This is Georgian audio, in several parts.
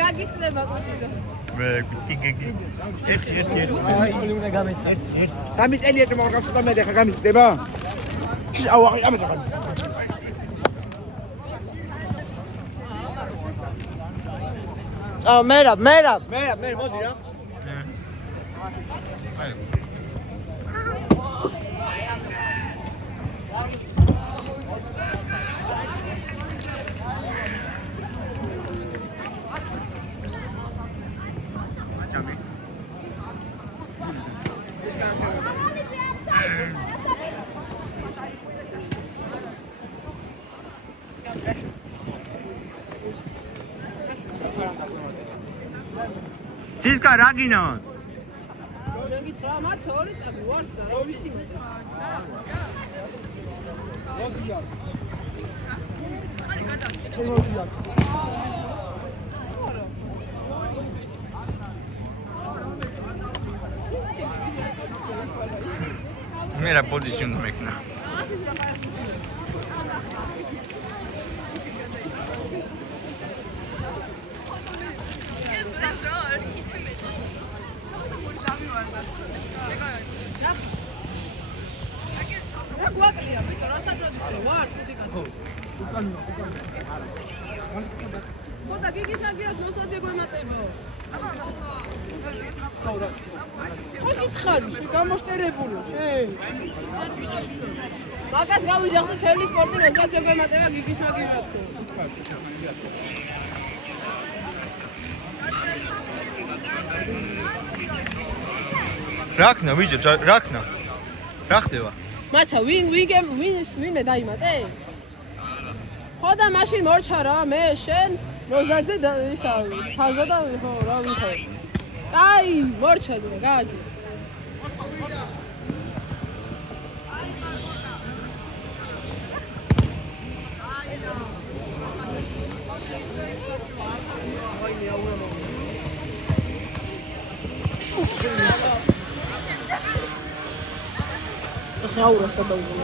გაგისკდება კუჭიდო. მე ტიკიკი. ერთი. სამი წელია რომ გავხსნა მე ხა გამისკდება. აუ ამას ახლა. მერაბ მოდი რა. აი. Ცისკა რა გინავა? მეგით რა მაც ორი წამი ვარ და რა ვიცი მე. მე რა პოზიცია უნდა მექნა? ხოდა გიგის მაგირად მოსაძე გვემატებო. გითხარი, გამოშტერებული, მაგას გავიჟახდი თელი სპორტი მოსაძე გვემატება გიგის მაგირად. რაქნა ვიჯო, რაქნა. რა ხდება? მაცა ვინმე დაიმატე? ხოდა მაშინ მორჩა რა მე შენ მოსაძე და ისავი ფაზა და ხო რა ვიხარ. აი მორჩა და გააჯი. ხაურას გადავუყო.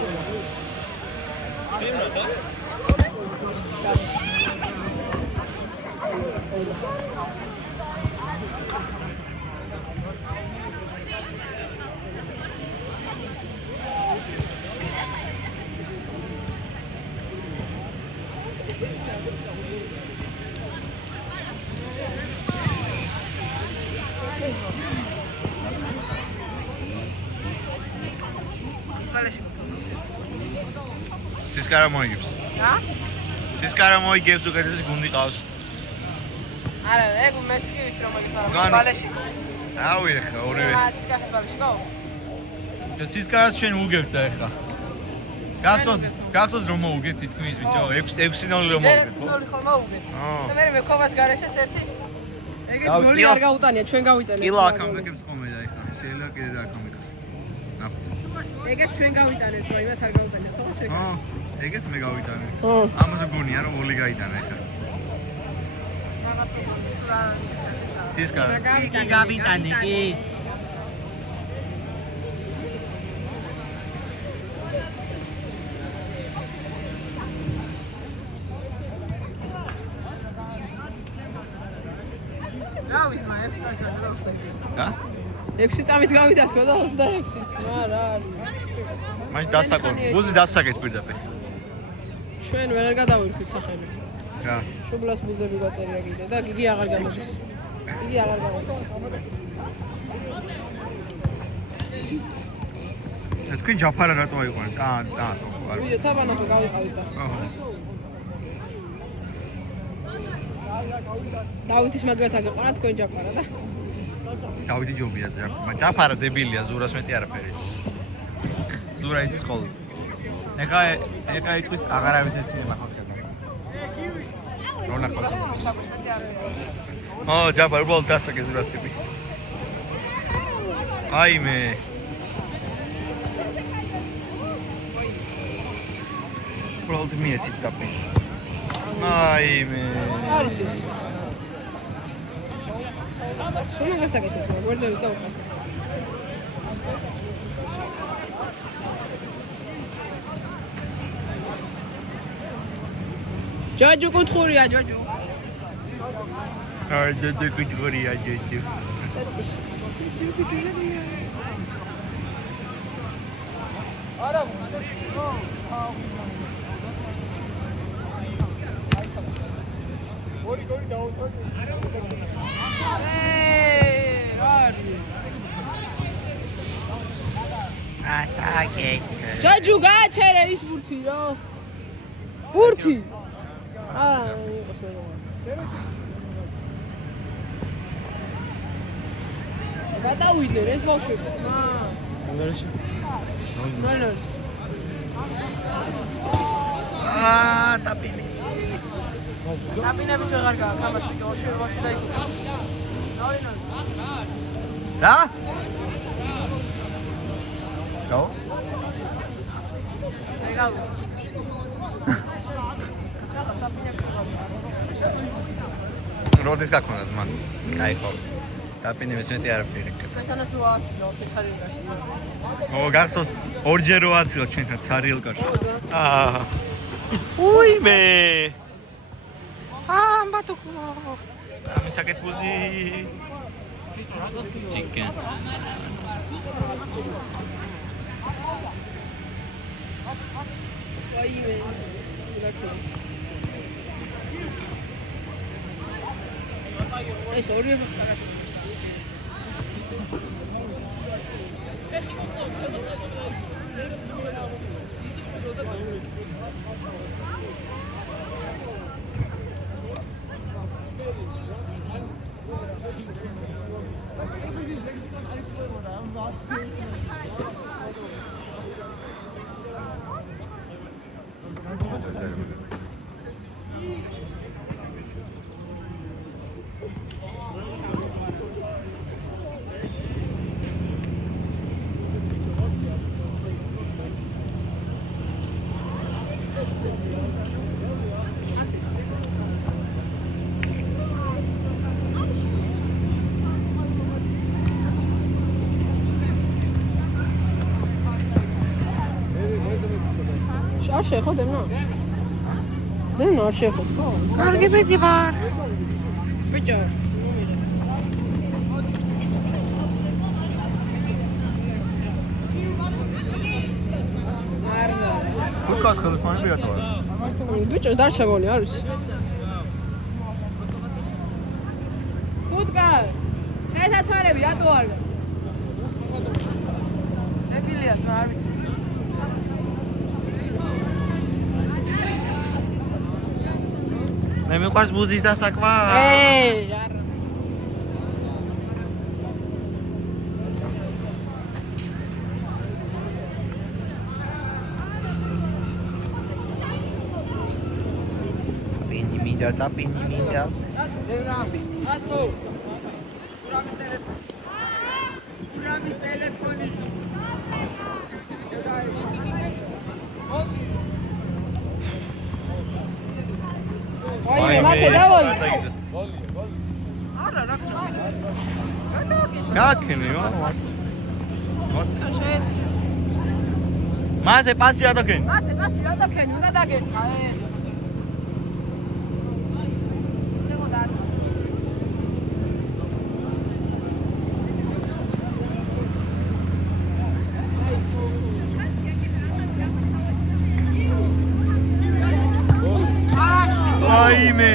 Ცისკარა მოიგებს. რა? ცისკარა მოიგებს უკეთესი გუნდი ყავს. არა, ეგ მესკივის რომ მოიგებს ბალეში. აუ ეხა ორივე. ცისკარას ბალეში გო? ცისკარას ჩვენ უგებთ და ეხა. გახსოვს რომ მოუგეთ თითქმის ბიჭო 6-0 რომ მოუგეთ. 6-0 ხომ მოუგეთ. და მე მექობას გარეშეც ერთი. ეგეც გოლი არ გაუტანია, ჩვენ გავიტანეთ. კილა აკამბეკებს ხომე და ეხა შეიძლება კიდე და აკამბეკოს. ნახოთ. ეგეც ჩვენ გავიტანეთ, რომ იმათ არ გაუტანეთ, ხო? ხო, ეგეც მე გავიტანე. ხო. ამაზე გონია რომ ოლი გაიტანა ეხა. ცისკარა. გავიტანე კი. რა? 6 წამის გავიდათქო და 26-იც, მარა არის. მაშინ დასაკო, გუზი დასაკეთ პირდაპირ. ჩვენ ვერ გადავირქვით სახელი. რა? შუბლას ბუზები გაწერია კიდე და გიგი აღარ გამოდის. იგი აღარ გამოდის. თქვენ ჯაფარა რატო აიყვანეთ? არა. ვიდეო თაბანახო გავიყავით და. აჰა. დავითის მაგრად აგეყარა თქვენ ჯაფარა და. დავითი ჯობია ჯაფარა დებილია ზურას მეტი არაფერი. ზურა იცის ხოლმე. ეხა იტყვის აღარავის ეცინება ხალხი. რონა ხოსო. ჯაფარ უბრალოდ დასაკე ზურას ტიპი. აიმე. უბრალოდ მიეცით დაპი. აიმე. არის ის. შენ გასაკეთებს, გვერდზე ვისაუბრებ. ჯოჯო კუთხურია, ჯოჯო. აი ძე კუჭურია ჯეჯი. არა ორი დაუწყო ჯაჯუ გააჩერე ის ბურთი რა. ბურთი. იყოს მე. გადავიდნენ ეს ბავშვები. ნოლში. ნოლში. ტაპინი. ტაპინები შეღარ გამართ ოშე ვაში დაიქო. რა? რა? ეგავ. როდის გაქონდა ზმა? კაი ხო. ტაპინების მეტი არაფერი. თანაც ვააციო ცარიელკაში. ო გახსოვს ორჯერ ვააციო ჩვენთან ცარიელკაში. უიმე. ამბატუკო. ამი საკეთბუზი. Chicken. ეს ორივე მასკარა. არ შეხო დემნა? დემნა არ შეხო, ხო? კარგი ბიჭი ვარ. ბიჭო. მარნა. უკას ხელთმანი ბიჭო ვარ. ბიჭო დარჩემონი არის. კუტკა. ხეთათვარები რატო არ? ებილია არ ვიცი. მე მიყვარს ბუზის დასაკვა. არა. ტაპინი მინდა. ასო. ურამის ტელეფონი. აი, მათე დავოლი. არა, რა ქნა. გაქნი, მათე პასი რა დაგენი? მათე პასი რა დაგენი? უნდა დაგერხა, აიმე.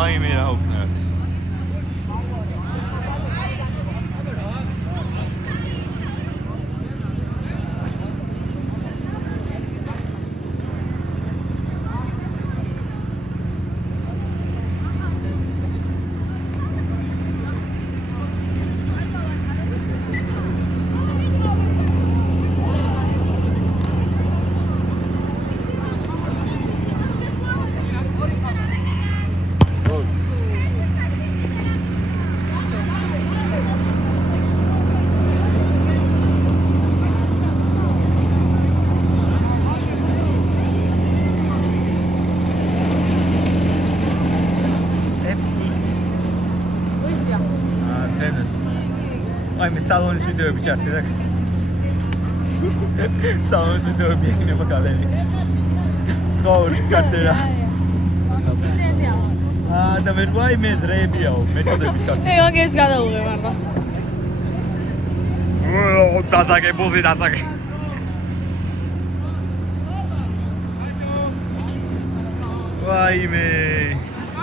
აიმე რა უკნა ეს. აი მე სალონის ვიდეოები ჩართე და სალონის ვიდეოები იქნება გალერი. Gol, cartera. და მე ვაი მე ზრეებიაო, მეთოდები ჩართე. მაგებს გადაუღე მარტო. დასაგე, ბუზი დასაგე. ვაიმე.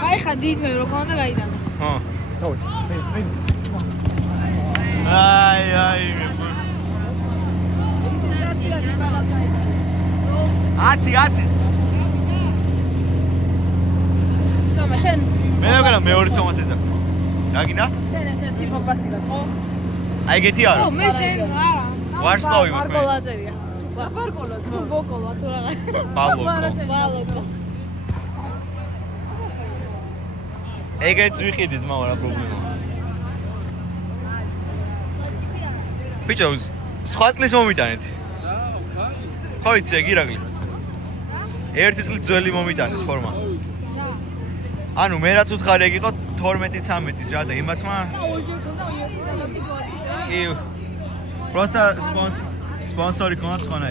აი ხა დიდმე რო ქონდა გაიდან. ხო. აი. ათი. თომა შენ მე მეგონა მეორე თომას ეძახ. რა გინდა? შენ ესეთი ფოკუსი გახო. აი გეთი არა. ო მე შენ არა. ვარსლავი მაქვს. მარკოლაძეა. მარკოლაც ბოკოლა თუ რაღა. პავლო. ბალოკო. ეგეც ვიყიდი ძმაო რა პრობლემაა. ბიჭოს, სხვა წლის მომიტანეთ. ხო იცი ეგ ირაკლი. ერთი წლის ძველი მომიტანეს ფორმა. ანუ მე რაც უთხარი ეგ იყო 12-13-ის რა და იმათმა და ორჯერ ქონდა იოდის გადაბი გოლის. კი. Просто спонсори კონაც ხონა